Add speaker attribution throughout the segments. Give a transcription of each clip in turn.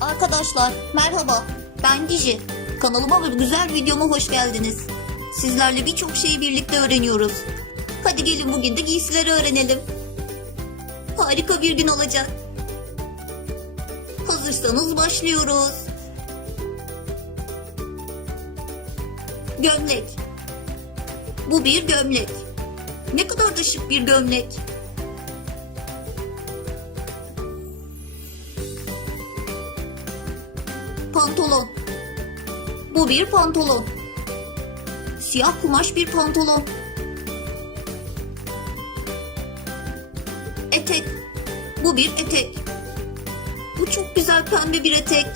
Speaker 1: Arkadaşlar merhaba ben Diji. Kanalıma ve güzel videoma hoş geldiniz. Sizlerle birçok şeyi birlikte öğreniyoruz. Hadi gelin bugün de giysileri öğrenelim. Harika bir gün olacak. Hazırsanız başlıyoruz. Gömlek. Bu bir gömlek. Ne kadar da şık bir gömlek. Pantolon. Bu bir pantolon. Siyah kumaş bir pantolon. Etek. Bu bir etek. Bu çok güzel pembe bir etek.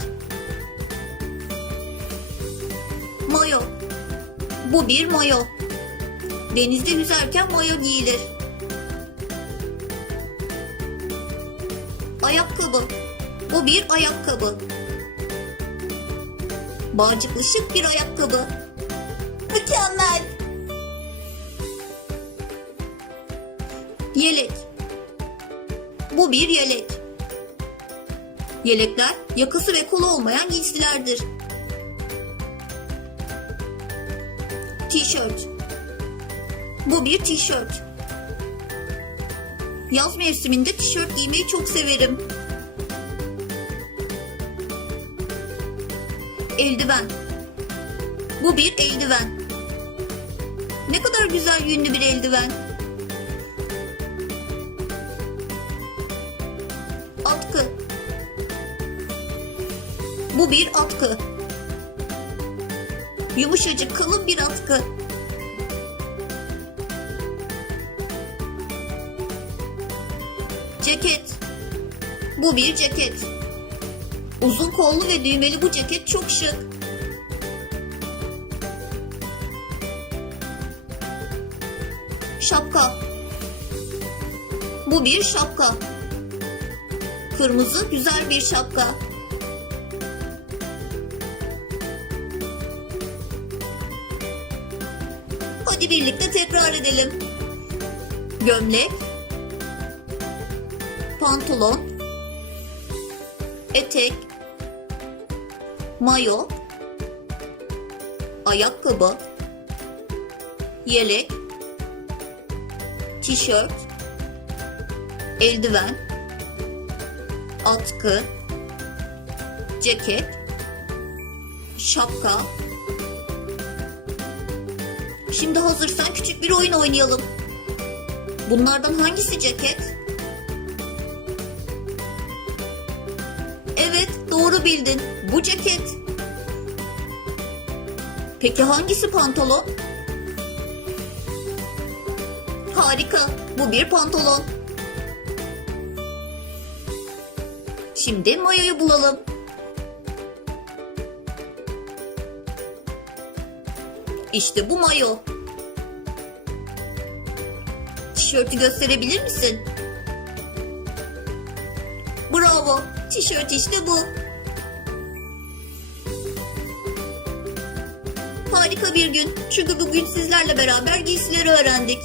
Speaker 1: Mayo. Bu bir mayo. Denizde yüzerken mayo giyilir. Ayakkabı. Bu bir ayakkabı. Bağcıklı şık bir ayakkabı. Mükemmel. Yelek. Bu bir yelek. Yelekler yakası ve kolu olmayan giysilerdir. Tişört. Bu bir tişört. Yaz mevsiminde tişört giymeyi çok severim. Eldiven. Bu bir eldiven. Ne kadar güzel yünlü bir eldiven. Atkı. Bu bir atkı. Yumuşacık kalın bir atkı. Ceket. Bu bir ceket. Uzun kollu ve düğmeli bu ceket çok şık. Şapka. Bu bir şapka. Kırmızı güzel bir şapka. Hadi birlikte tekrar edelim. Gömlek. Pantolon. Etek. Mayo. Ayakkabı. Yelek. Tişört. Eldiven. Atkı. Ceket. Şapka. Şimdi hazırsan küçük bir oyun oynayalım. Bunlardan hangisi ceket? Evet, doğru bildin. Bu ceket. Peki hangisi pantolon? Harika. Bu bir pantolon. Şimdi mayoyu bulalım. İşte bu mayo. Tişörtü gösterebilir misin? Bravo. Tişört işte bu. Harika bir gün. Çünkü bugün sizlerle beraber giysileri öğrendik.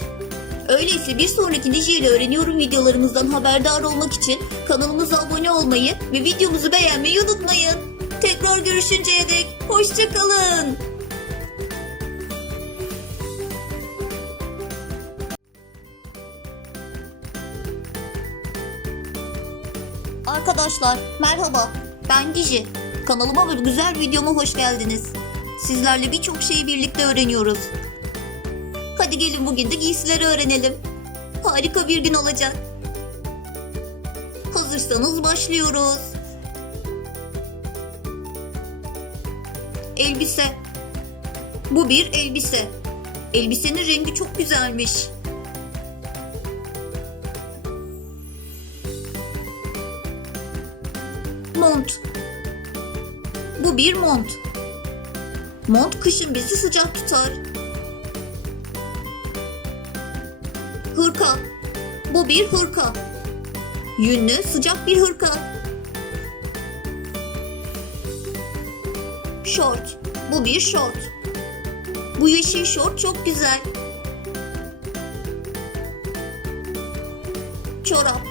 Speaker 1: Öyleyse bir sonraki Dici ile öğreniyorum videolarımızdan haberdar olmak için kanalımıza abone olmayı ve videomuzu beğenmeyi unutmayın. Tekrar görüşünceye dek hoşçakalın. Arkadaşlar merhaba ben Diji. Kanalıma ve güzel videoma hoş geldiniz. Sizlerle birçok şeyi birlikte öğreniyoruz. Hadi gelin bugün de giysileri öğrenelim. Harika bir gün olacak. Hazırsanız başlıyoruz. Elbise. Bu bir elbise. Elbisenin rengi çok güzelmiş. Mont. Bu bir mont. Mont kışın bizi sıcak tutar. Hırka. Bu bir hırka. Yünlü sıcak bir hırka. Şort. Bu bir şort. Bu yeşil şort çok güzel. Çorap.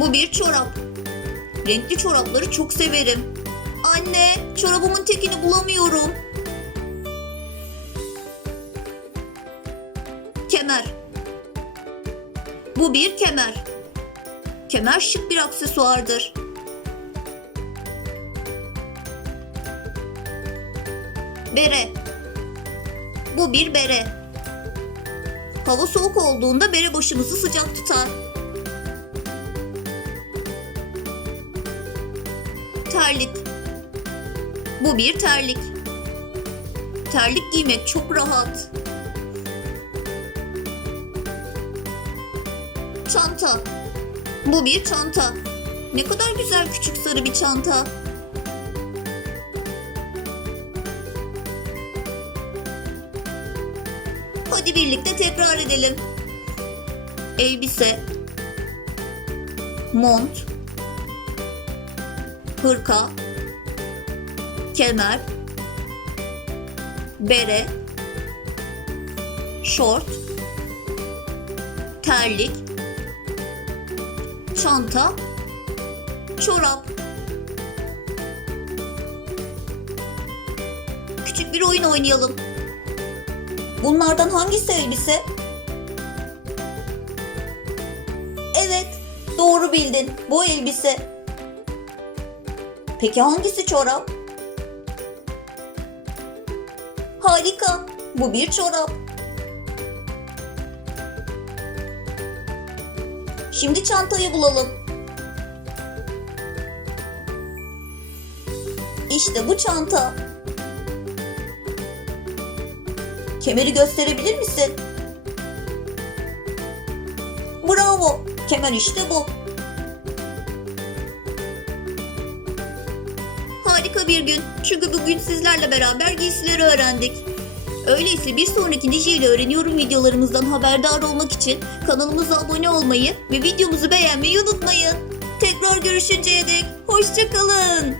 Speaker 1: Bu bir çorap. Renkli çorapları çok severim. Anne, çorabımın tekini bulamıyorum. Kemer. Bu bir kemer. Kemer şık bir aksesuardır. Bere. Bu bir bere. Hava soğuk olduğunda bere başımızı sıcak tutar. Terlik. Bu bir terlik. Terlik giymek çok rahat. Çanta. Bu bir çanta. Ne kadar güzel küçük sarı bir çanta. Hadi birlikte tekrar edelim. Elbise. Mont. Hırka. Kemer. Bere. Şort. Terlik. Çanta. Çorap. Küçük bir oyun oynayalım. Bunlardan hangisi elbise? Evet, doğru bildin. Bu elbise. Peki hangisi çorap? Harika. Bu bir çorap. Şimdi çantayı bulalım. İşte bu çanta. Kemeri gösterebilir misin? Bravo. Kemer işte bu. Harika bir gün. Çünkü bugün sizlerle beraber giysileri öğrendik. Öyleyse bir sonraki Dici ile öğreniyorum videolarımızdan haberdar olmak için kanalımıza abone olmayı ve videomuzu beğenmeyi unutmayın. Tekrar görüşünceye dek hoşçakalın.